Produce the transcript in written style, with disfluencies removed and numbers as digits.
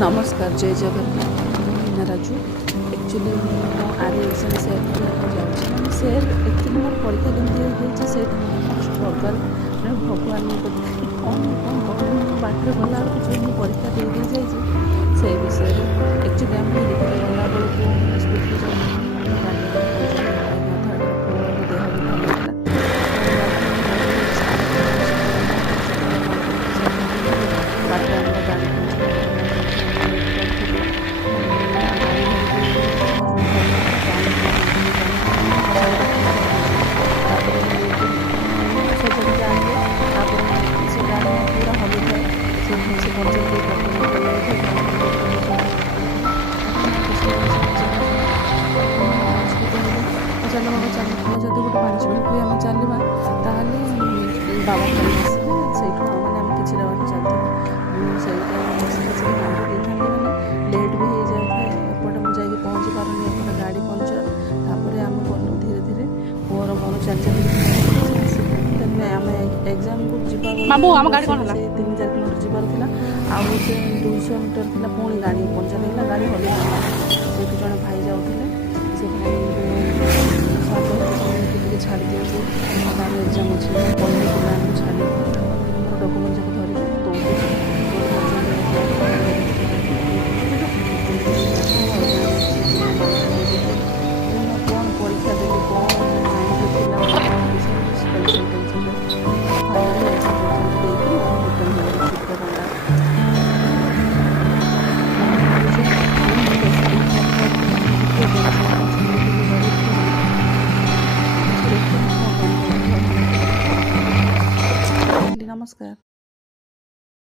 नमस्कार जय जगन्नाथ मीना राजू एक्चुअली आर एग्जाम सेयर करने जाऊँगी मैंने सेयर एक्चुअली मोर परीक्षा केमती से स्ट्रगल मैं भगवान कौन कौन कहूँ बाटर गला जो मुझे परीक्षा दे दी जाइए से विषय एक्चुअली आम दीपक गला बेलू हस्पिटाल जाऊँ देह भी भल बाटर आम गाड़ी चलो बाबा चल जब गोटे 5 मिनट भी आम चलवा ताहले बाबा खाली आसवे से मैंने आम कि बाट चलते से लेट भी हो जाए एपटे मुझे पहुँची पारूनी एपटे गाड़ी पंचर तापर आम गलु धीरे धीरे पुअर मोर चल चल आम एग्जाम को जा 3-4 किलोमीटर जीवार था आउ से 200 मीटर थी पुणी गाड़ी पंचर होगा गाड़ी हल्ला से जड़े भाई जाते से भाई छाड़ दिखाई तार एग्जाम अच्छे पढ़े पिला छाड़ी मोर डकुमेंट जाक धरिक कौन परीक्षा देली कौन नमस्कार।